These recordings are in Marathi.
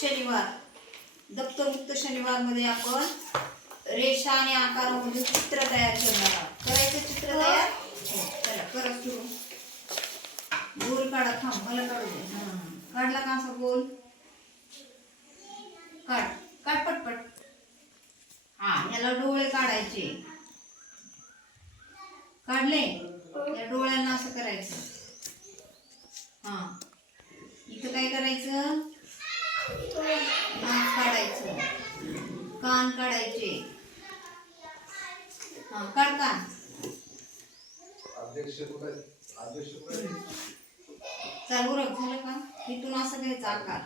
शनिवार दप्तरमुक्त शनिवार मध्ये आपण रेषा आणि आकारामध्ये चित्र तयार करणार आहोत. करायचं चित्र तयार. चला करा सुरू. गोल काढा. थांब मला काढू दे. काढला का असा गोल? काढ काढ पटपट. याला डोळे काढायचे. काढले? या डोळ्यांना असं करायचं. इथं काय करायचं? नाक काढायचं, कान काढायचे. काढ कान. चालू रख. झालं का? इथून असं घ्यायचा आकार.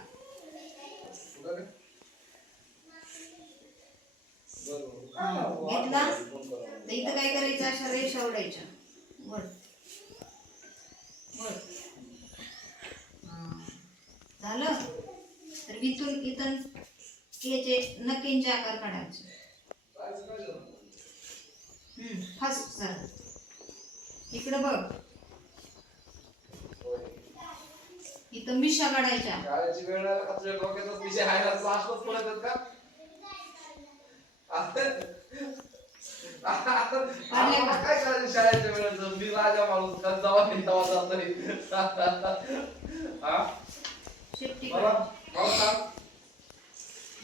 घेतला तर इथं काय करायचं? अशा रेषा ओढायच्या वर वर. झालं तर इथून याचे नक्कींचे आकार काढायचे. फास्ट झालं. इकडे बघ. इथं मिशा काढायच्या. शाळेच्या वेळेस मी राजा माणूस जावा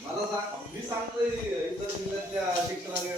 मला सांग. मी सांगतोय इतर जिल्ह्यातल्या शिक्षणाकडे